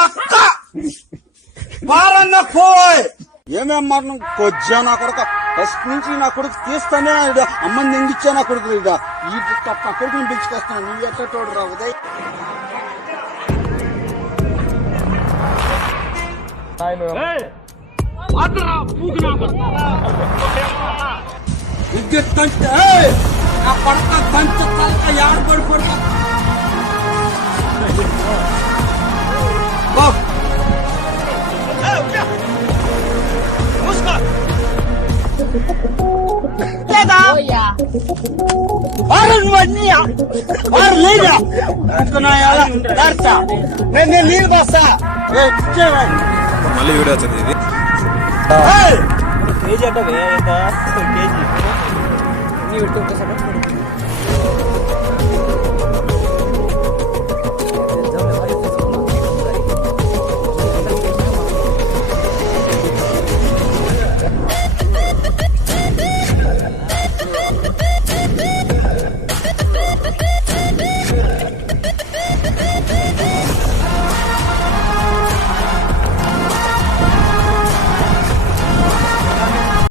అక్క పారన్న పోయ్ ఏమేం మాట కొజ్జా నా కొడుకు ఫస్ట్ నుంచి నా కొడుకు తీస్తానే అమ్మని దెంగిచ్చా నా కొడుకు ఈ నా కొడుకుని పిలుచుకొస్తున్నాను నువ్వు ఎట్టోడు రా ఉదయ్ విద్యుత్ తంటే నా కొడుక దంచ తలక యాడ పడిపోతా నీళ్ళు బస్తా మళ్ళీ వీడియో వచ్చింది ఇది కేజీ అంటే కేజీ